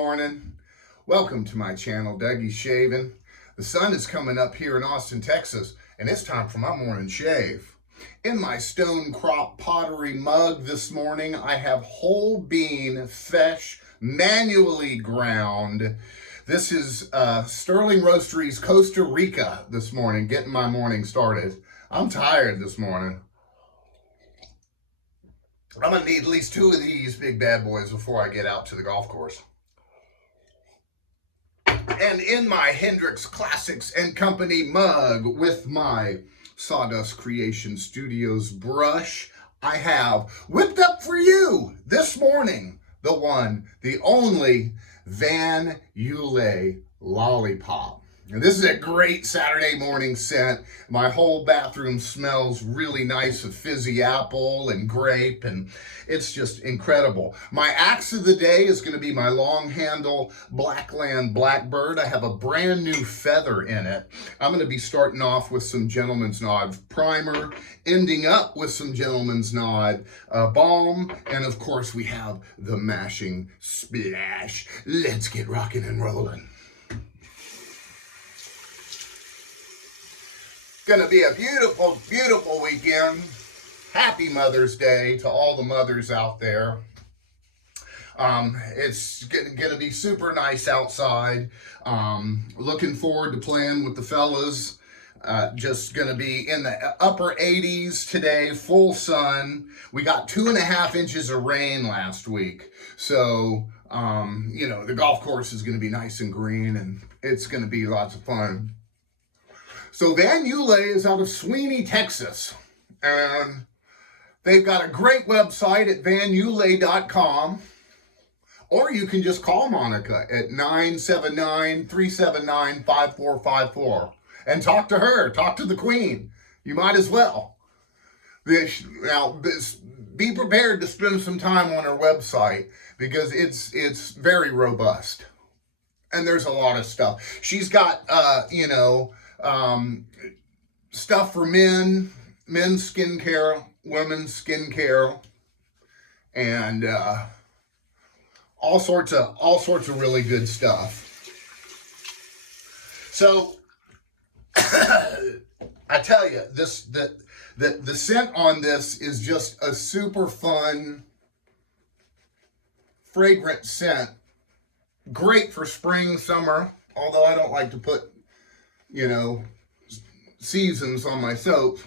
morning. Welcome to my channel, Dougie's Shaving. The sun is coming up here in Austin, Texas, and it's time for my morning shave. In my stone crop pottery mug this morning, I have whole bean, fresh, manually ground. This is Sterling Roastery's Costa Rica this morning, getting my morning started. I'm tired this morning. I'm gonna need at least 2 of these big bad boys before I get out to the golf course. And in my Hendrix Classics and Company mug with my Sawdust Creation Studios brush, I have whipped up for you this morning the one, the only Van Yulay Lollipop. And this is a great Saturday morning scent. My whole bathroom smells really nice of fizzy apple and grape, and it's just incredible. My axe of the day is going to be my long handle Blackland Blackbird. I have a brand new feather in it. I'm going to be starting off with some Gentleman's Nod primer, ending up with some Gentleman's Nod balm, and of course we have the mashing splash. Let's get rocking and rolling. Going to be a beautiful, beautiful weekend. Happy Mother's Day to all the mothers out there. It's going to be super nice outside. Looking forward to playing with the fellas. Just going to be in the upper 80s today, full sun. We got 2.5 inches of rain last week. So, you know, the golf course is going to be nice and green, and it's going to be lots of fun. So Van Yulay is out of Sweeney, Texas, and they've got a great website at vanyulay.com, or you can just call Monica at 979-379-5454 and talk to her, talk to the queen. You might as well. Now, be prepared to spend some time on her website because it's very robust, and there's a lot of stuff. She's got, you know, stuff for men's skincare, women's skincare, and all sorts of really good stuff. So I tell you, the scent on this is just a super fun, fragrant scent. Great for spring, summer, although I don't like to put, you know, seasons on my soap.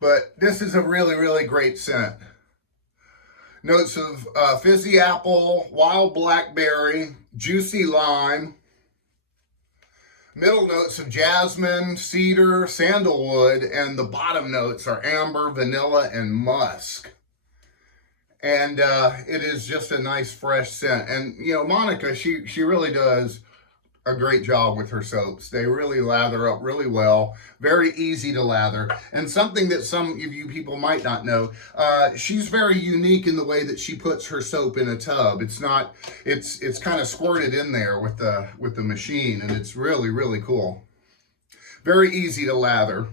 But this is a really, really great scent. Notes of fizzy apple, wild blackberry, juicy lime. Middle notes of jasmine, cedar, sandalwood, and the bottom notes are amber, vanilla, and musk. And it is just a nice, fresh scent. And, you know, Monica, she really does a great job with her soaps. They really lather up really well. Very easy to lather. And something that some of you people might not know, she's very unique in the way that she puts her soap in a tub. It's not, it's kind of squirted in there with the machine, and it's really, really cool. Very easy to lather.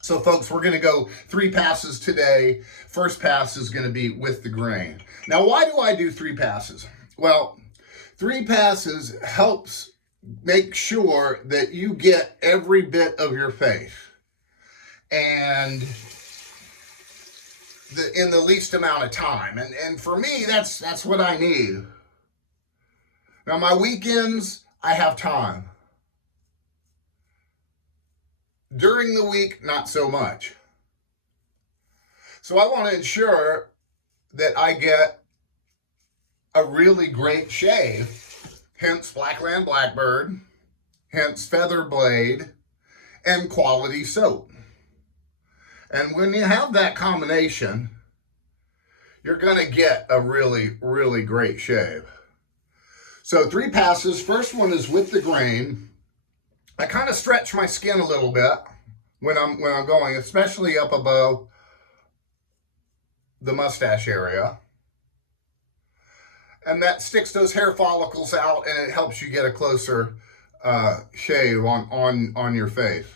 So folks, we're going to go 3 passes today. First pass is going to be with the grain. Now, why do I do 3 passes? Well, 3 passes helps make sure that you get every bit of your face and in the least amount of time. And for me, that's what I need. Now, my weekends, I have time. During the week, not so much. So I want to ensure that I get a really great shave, hence Blackland Blackbird, hence Feather Blade, and quality soap. And when you have that combination, you're going to get a really, really great shave. So 3 passes. First one is with the grain. I kind of stretch my skin a little bit when I'm going, especially up above the mustache area. And that sticks those hair follicles out, and it helps you get a closer shave on your face.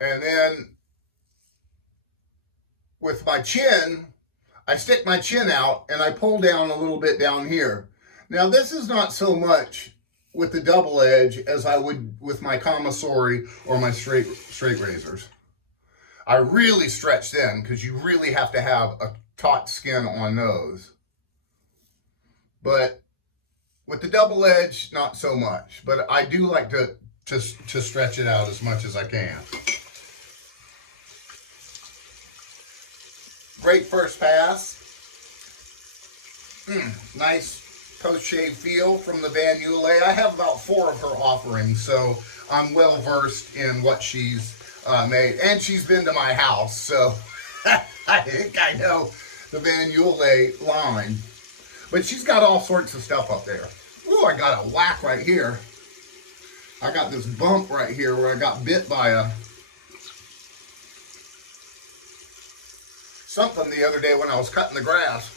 And then with my chin, I stick my chin out and I pull down a little bit down here. Now this is not so much with the double edge as I would with my commissary or my straight razors. I really stretch them because you really have to have a taut skin on those. But with the double edge, not so much. But I do like to stretch it out as much as I can. Great first pass. Nice post-shave feel from the Van Yulay. I have about 4 of her offerings, so I'm well versed in what she's made. And she's been to my house, so I think I know the Van Yulay line. But she's got all sorts of stuff up there. Oh, I got a whack right here. I got this bump right here where I got bit by something the other day when I was cutting the grass.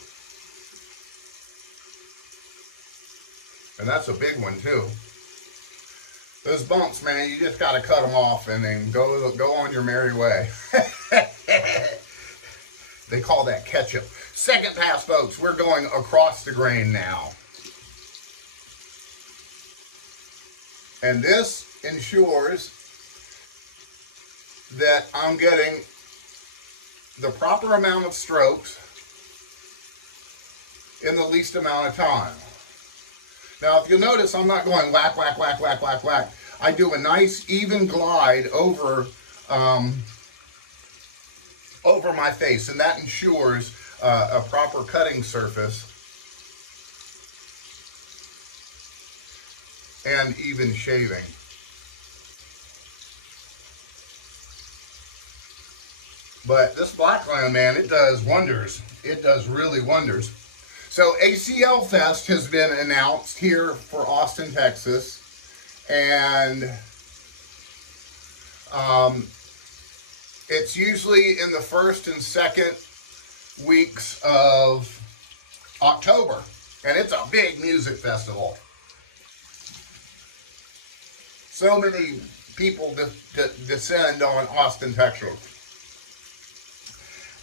And that's a big one too. Those bumps, man, you just got to cut them off and then go on your merry way. They call that ketchup. Second pass, folks. We're going across the grain now. And this ensures that I'm getting the proper amount of strokes in the least amount of time. Now, if you'll notice, I'm not going whack, whack, whack, whack, whack, whack. I do a nice even glide over my face, and that ensures a proper cutting surface and even shaving. But this Blackland, man, it does wonders. It does really wonders. So ACL Fest has been announced here for Austin, Texas, and it's usually in the first and second weeks of October, and it's a big music festival. So many people descend on Austin, Texas.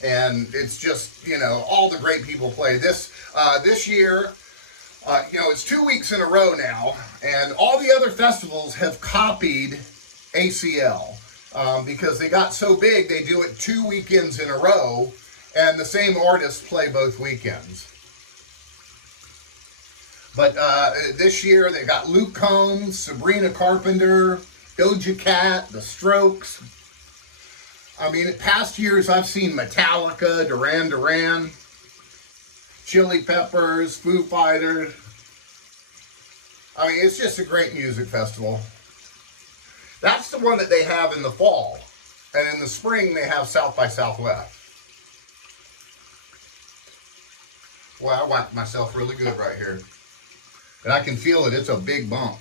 And it's just, you know, all the great people play. This year, you know, it's 2 weeks in a row now, and all the other festivals have copied ACL because they got so big, they do it 2 weekends in a row, and the same artists play both weekends. But this year, they got Luke Combs, Sabrina Carpenter, Doja Cat, The Strokes. I mean, in past years, I've seen Metallica, Duran, Chili Peppers, Foo Fighters. I mean, it's just a great music festival. That's the one that they have in the fall. And in the spring, they have South by Southwest. Well, I whacked myself really good right here. And I can feel it. It's a big bump.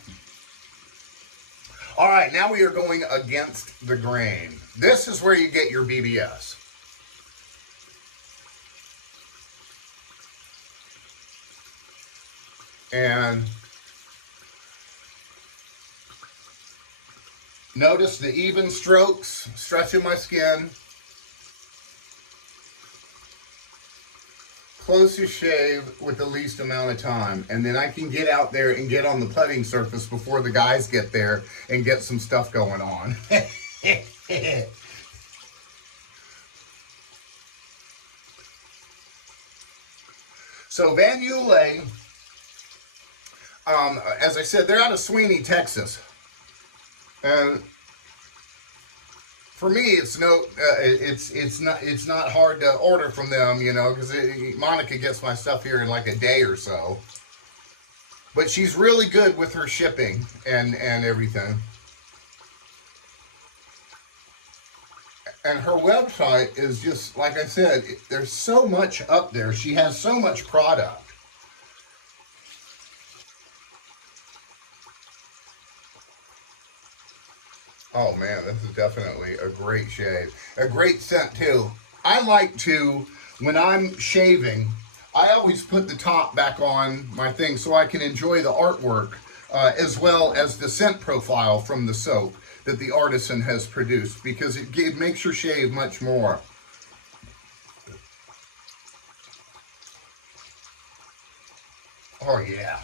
All right, now we are going against the grain. This is where you get your BBS. And notice the even strokes, stretching my skin. Closest shave with the least amount of time, and then I can get out there and get on the putting surface before the guys get there and get some stuff going on. So Van Yulay, as I said, they're out of Sweeney, Texas, and for me, it's not hard to order from them, you know, because Monica gets my stuff here in like a day or so. But she's really good with her shipping and everything. And her website is just, like I said, there's so much up there. She has so much product. Oh man, this is definitely a great shave. A great scent too. I like to, when I'm shaving, I always put the top back on my thing so I can enjoy the artwork as well as the scent profile from the soap that the artisan has produced, because it makes your shave much more. Oh yeah.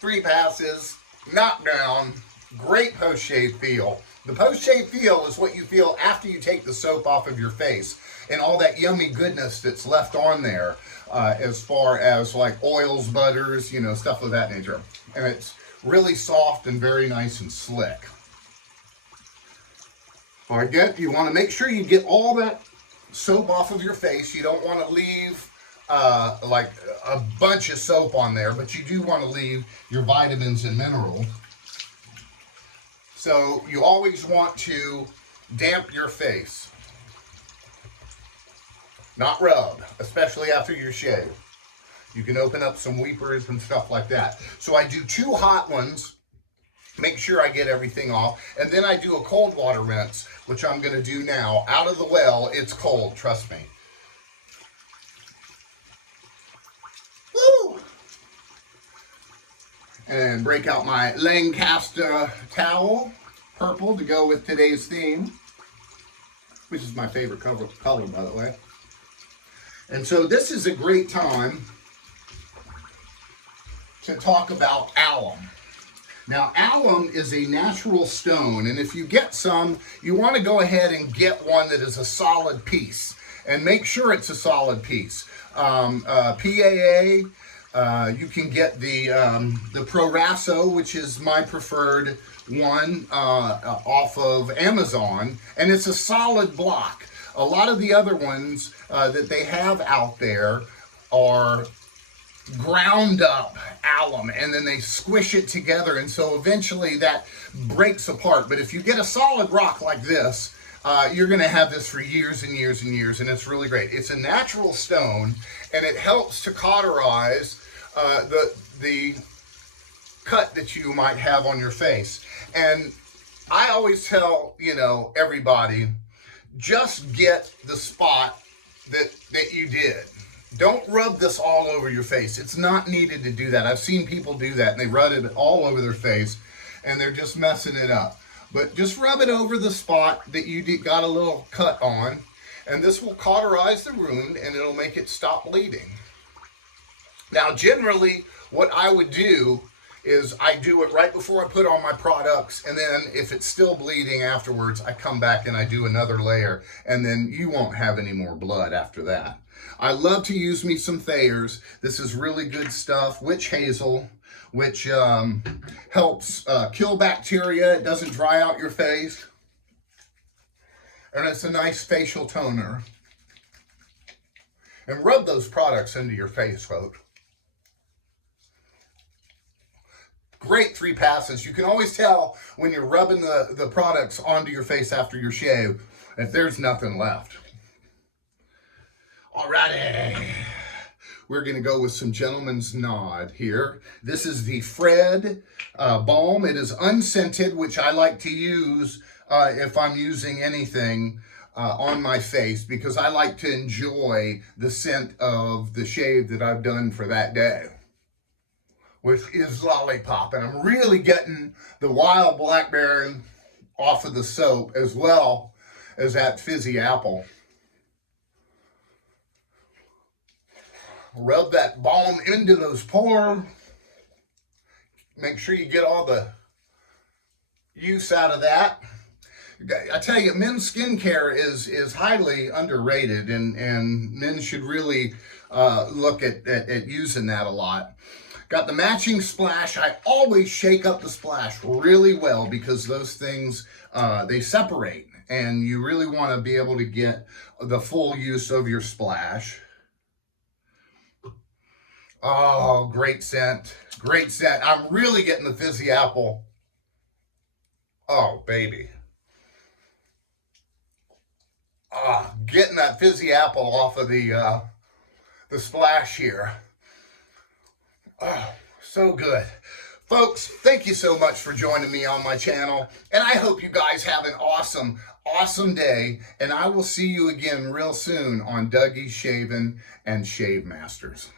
Three passes, knockdown, great post-shave feel. The post-shave feel is what you feel after you take the soap off of your face and all that yummy goodness that's left on there as far as like oils, butters, you know, stuff of that nature. And it's really soft and very nice and slick. Again, you want to make sure you get all that soap off of your face. You don't want to leave like a bunch of soap on there, but you do want to leave your vitamins and minerals. So you always want to damp your face, not rub, especially after your shave. You can open up some weepers and stuff like that. So I do 2 hot ones, make sure I get everything off, and then I do a cold water rinse, which I'm going to do now. Out of the well, it's cold, trust me. Woo! And break out my Lancaster towel, purple, to go with today's theme, which is my favorite color, by the way. And so this is a great time to talk about alum. Now, alum is a natural stone, and if you get some, you want to go ahead and get one that is a solid piece, and make sure it's a solid piece. PAA, you can get the Proraso, which is my preferred one, off of Amazon, and it's a solid block. A lot of the other ones that they have out there are ground up alum, and then they squish it together, and so eventually that breaks apart. But if you get a solid rock like this, you're going to have this for years and years and years, and it's really great. It's a natural stone, and it helps to cauterize the cut that you might have on your face. And I always tell, you know, everybody, just get the spot that you did. Don't rub this all over your face. It's not needed to do that. I've seen people do that, and they rub it all over their face, and they're just messing it up. But just rub it over the spot that you got a little cut on, and this will cauterize the wound, and it'll make it stop bleeding. Now, generally, what I would do is I do it right before I put on my products, and then if it's still bleeding afterwards, I come back and I do another layer, and then you won't have any more blood after that. I love to use me some Thayers. This is really good stuff. Witch hazel, which helps kill bacteria. It doesn't dry out your face. And it's a nice facial toner. And rub those products into your face, folks. Great 3 passes. You can always tell when you're rubbing the products onto your face after your shave if there's nothing left. Alrighty, we're going to go with some Gentleman's Nod here. This is the Fred balm. It is unscented, which I like to use if I'm using anything on my face, because I like to enjoy the scent of the shave that I've done for that day, which is Lollipop. And I'm really getting the wild blackberry off of the soap, as well as that fizzy apple. Rub that balm into those pores. Make sure you get all the use out of that. I tell you, men's skincare is highly underrated, and men should really look at using that a lot. Got the matching splash. I always shake up the splash really well, because those things, they separate, and you really want to be able to get the full use of your splash. Oh, great scent. Great scent. I'm really getting the fizzy apple. Oh, baby. Getting that fizzy apple off of the splash here. Oh, so good. Folks, thank you so much for joining me on my channel, and I hope you guys have an awesome day, and I will see you again real soon on Dougie's Shavin' and Shave Masters.